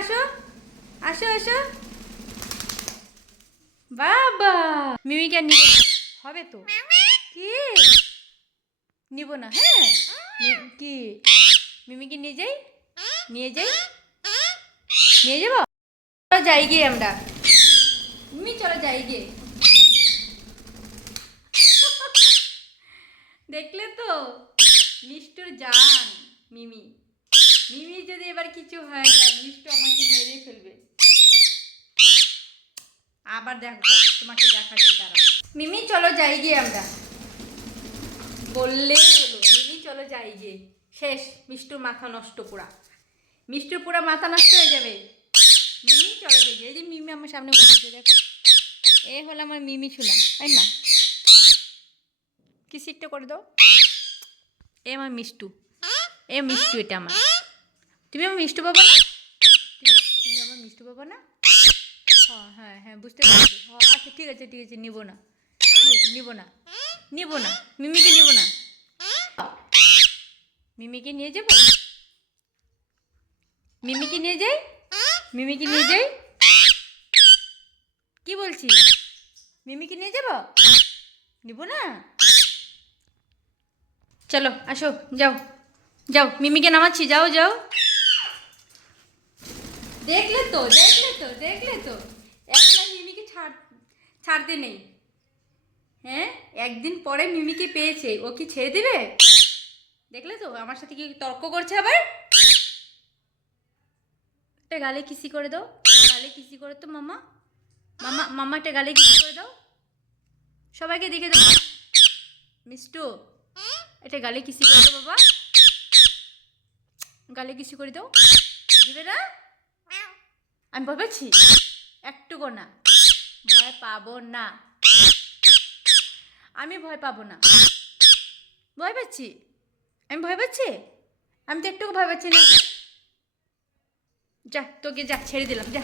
আসো আসো আসো। বাবা মিমিকে আর নিব না, হবে তো। কি নিব না? হ্যাঁ কি মিমিকে নিয়ে যাই, নিয়ে যাই, নিয়ে যাবো। চলো যাই গিয়ে আমরা, মিমি চলো যাই গিয়ে। দেখলে তো মিষ্টুর জান মিমি। মিমি যদি এবার কিছু হয়ে যায় মিষ্টু আমাকে মেরে ফেলবে। আবার দেখো তোমাকে দেখাচ্ছি দাঁড়াও। মিমি চলো যাই গিয়ে আমরা, বললেই হলো। মিমি চলো যাই গিয়ে। শেষ মিষ্টুর মাথা নষ্ট পুরা, মিষ্টুর পুরা মাথা নষ্ট হয়ে যাবে। মিমি চলো যাই গিয়ে। এই যে মিমি আমার সামনে বসেছে দেখো, এ হলো আমার মিমি শোনা, তাই না? কি সিটটা করে দাও। এ আমার মিষ্টু, এ মিষ্টু, এটা আমার। তুমি আমার মিষ্টু পাবো না? তুমি আমার মিষ্টু পাবো না? হ্যাঁ হ্যাঁ হ্যাঁ বুঝতে পারছি। আচ্ছা ঠিক আছে ঠিক আছে, নিব না, ঠিক আছে নিব না, নিব না, মিমিকে নিব না। মিমিকে নিয়ে যাব, মিমিকে নিয়ে যাই, মিমিকে নিয়ে যাই। কি বলছি? মিমিকে নিয়ে যাব, নিব না। চলো আসো, যাও যাও, মিমিকে নামাচ্ছি, যাও যাও। দেখলে তো দেখলে তো দেখলে তো, এখন আর মিমিকে ছাড়তে নেই। হ্যাঁ একদিন পরে মিমিকে পেয়েছে, ও কি ছেড়ে দেবে? দেখলে তো আমার সাথে কি তর্ক করছে আবার। একটা গালে কিসি করে দাও, গালে কিসি করে তো মামা, মামা মামা একটা গালে কিসি করে দাও, সবাইকে দেখে দাও। মিষ্টু একটা গালে কিসি করে দাও বাবা, গালে কিসি করে দাও। দিবে না? আমি ভয় পাচ্ছি? একটুকু না, ভয় পাবো না, আমি ভয় পাবো না। ভয় পাচ্ছি? আমি ভয় পাচ্ছি? আমি তো একটুকু ভয় পাচ্ছি না। যা তোকে যা ছেড়ে দিলাম, যা।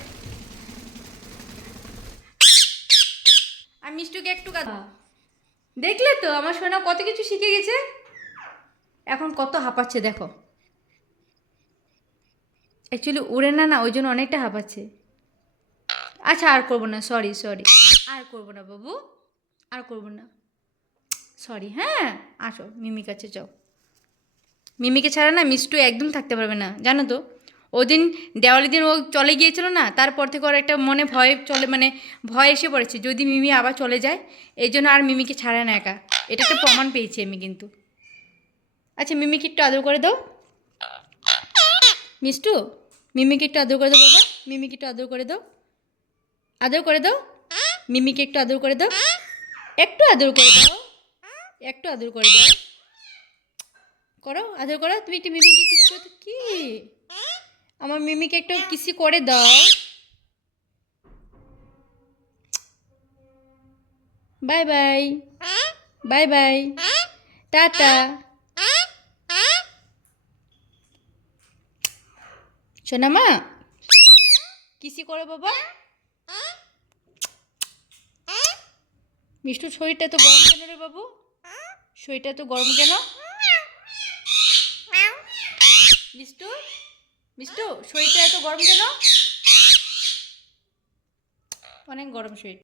আমি মিষ্টুকে একটু দেখলে তো আমার সোনা কত কিছু শিখে গেছে, এখন কত হাঁপাচ্ছে দেখো। অ্যাকচুয়ালি উড়ে না না, ওই জন্য অনেকটা হাঁপাচ্ছে। আচ্ছা আর করবো না, সরি সরি, আর করবো না বাবু, আর করবো না, সরি। হ্যাঁ আসো মিমি কাছে যাও। মিমিকে ছাড়া না মিষ্টু একদম থাকতে পারবে না, জানো তো। ওদিন দেওয়ালি দিন ও চলে গিয়েছিল না, তারপর থেকে ওর একটা মনে ভয় চলে, মানে ভয় এসে পড়েছে যদি মিমি আবার চলে যায়। এই জন্য আর মিমিকে ছাড়ে না একা, এটা একটা প্রমাণ পেয়েছি আমি কিন্তু। আচ্ছা মিমিকে একটু আদর করে দাও মিষ্টু, মিমিকে একটু আদর করে দাও বাবা, মিমিকে একটু আদর করে দাও, আদর করে দাও। মিমিকে একটু আদর করে দাও, একটু আদর করে দাও, একটু আদর করে দাও, করো আদর করো। তুমি একটু মিমিকে কিস করো। কি আমার মিমিকে একটু কিসি করে দাও। Bye bye, bye bye, tata. শোনা মা, কিসি করো বাবা। মিষ্টুর শরীরটা তো গরম কেন রে বাবু, শরীরটা তো গরম কেন? মিষ্টু, মিষ্টু শরীরটা এত গরম কেন? অনেক গরম শরীর।